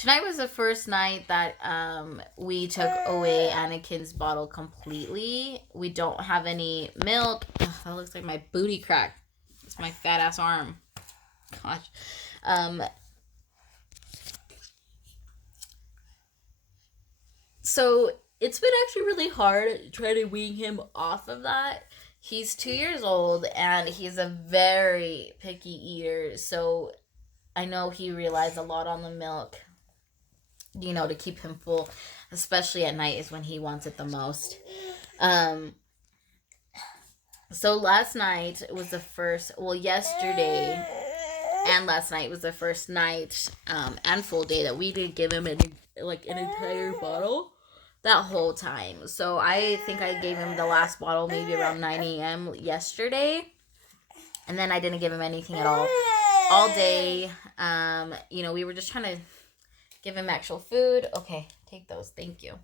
Tonight was the first night that we took away Anakin's bottle completely. We don't have any milk. Ugh, that looks like my booty crack. It's my fat ass arm. Gosh. Um, so it's been actually really hard trying to wean him off of that. He's 2 years old and he's a very picky eater. So I know he relies a lot on the milk, to keep him full, especially at night is when he wants it the most. Um, so last night was the first, well, yesterday and last night was the first night and full day that we didn't give him an entire bottle that whole time. So I think I gave him the last bottle maybe around 9 a.m. yesterday. And then I didn't give him anything at all day. We were just trying to give him actual food. Okay, take those. Thank you.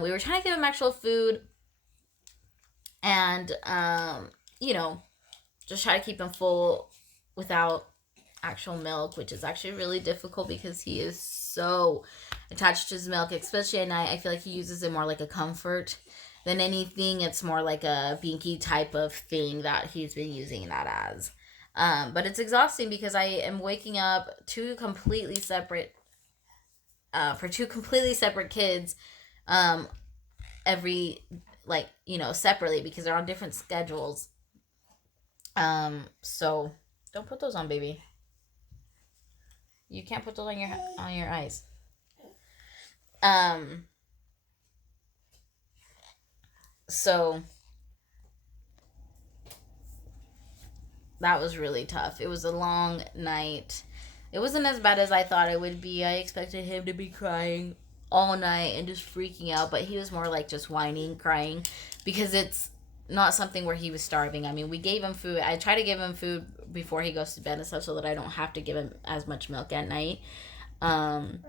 We were trying to give him actual food and, just try to keep him full without actual milk, which is actually really difficult because he is so attached to his milk, especially at night. I feel like he uses it more like a comfort than anything. It's more like a binky type of thing that he's been using that as. But it's exhausting because I am waking up two completely separate kids every separately because they're on different schedules. So don't put those on, baby. You can't put those on your eyes. So that was really tough. It was a long night. It wasn't as bad as I thought it would be. I expected him to be crying all night and just freaking out, but he was more like just whining, crying, because it's not something where he was starving. I mean, we gave him food. I try to give him food before he goes to bed and stuff so that I don't have to give him as much milk at night. But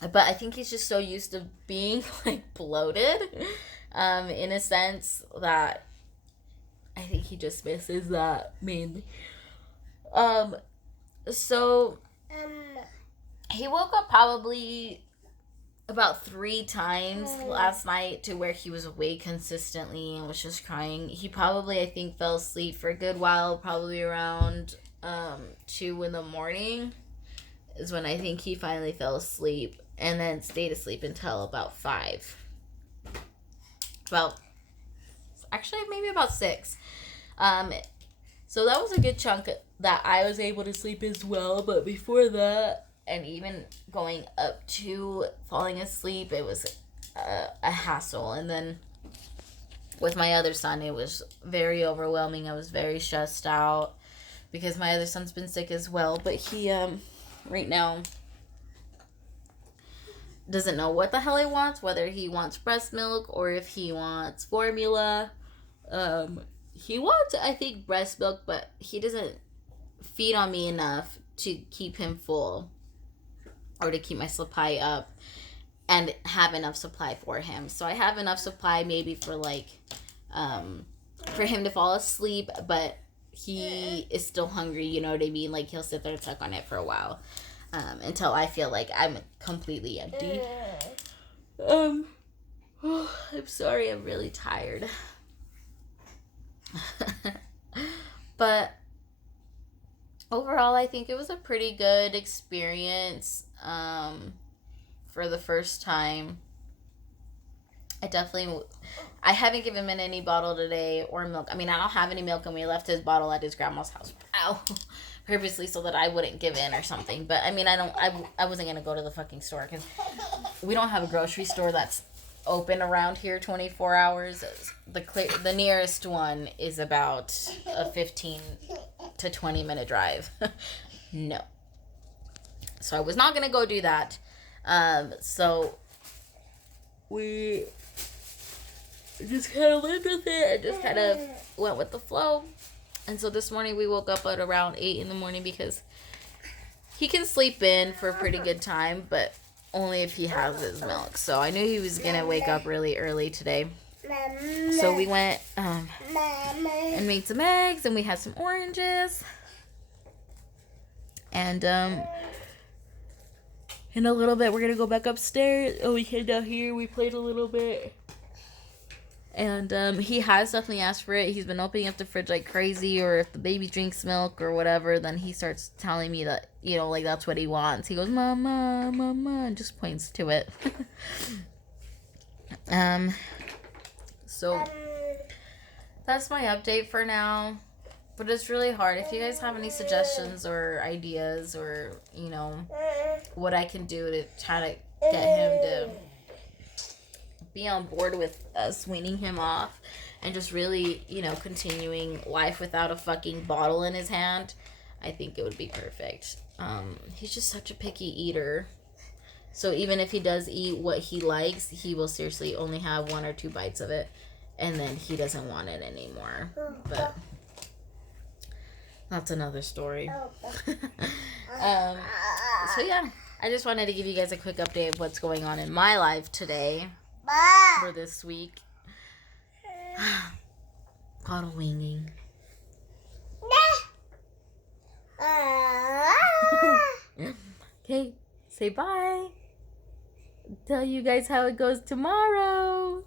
I think he's just so used to being bloated, in a sense that I think he just misses that mainly. So he woke up probably about 3 times last night to where he was awake consistently and was just crying. He probably, I think, fell asleep for a good while, probably around 2 in the morning is when I think he finally fell asleep, and then stayed asleep until about 5. Well, actually maybe about 6. So that was a good chunk that I was able to sleep as well, but before that, and even going up to falling asleep, it was a hassle. And then with my other son, it was very overwhelming. I was very stressed out because my other son's been sick as well, but he right now doesn't know what the hell he wants, whether he wants breast milk or if he wants formula. He wants, I think, breast milk, but he doesn't feed on me enough to keep him full or to keep my supply up and have enough supply for him. So I have enough supply maybe for for him to fall asleep, but he is still hungry, you know what I mean? Like, he'll sit there and suck on it for a while until I feel like I'm completely empty. I'm sorry, I'm really tired. But overall, I think it was a pretty good experience for the first time. I haven't given him any bottle today or milk. I mean, I don't have any milk, and we left his bottle at his grandma's house. Ow. Purposely so that I wouldn't give in or something. But I mean, I wasn't gonna go to the fucking store because we don't have a grocery store that's open around here 24 hours. The nearest one is about a 15 to 20 minute drive. No. So I was not gonna go do that. So we just kind of lived with it and just kind of went with the flow. And so this morning we woke up at around 8 in the morning because he can sleep in for a pretty good time, but only if he has his milk. So I knew he was going to wake up really early today. So we went and made some eggs, and we had some oranges. And in a little bit, we're going to go back upstairs. Oh, we came down here. We played a little bit. And he has definitely asked for it. He's been opening up the fridge like crazy, or if the baby drinks milk or whatever, then he starts telling me that, you know, like that's what he wants. He goes, Mama, Mama, and just points to it. So that's my update for now. But it's really hard. If you guys have any suggestions or ideas, or, you know, what I can do to try to get him to be on board with us weaning him off and just really, you know, continuing life without a fucking bottle in his hand, I think it would be perfect. He's just such a picky eater. So even if he does eat what he likes, he will seriously only have 1 or 2 bites of it, and then he doesn't want it anymore. But that's another story. So yeah, I just wanted to give you guys a quick update of what's going on in my life today. For this week. Bottle winging. Okay, say bye. Tell you guys how it goes tomorrow.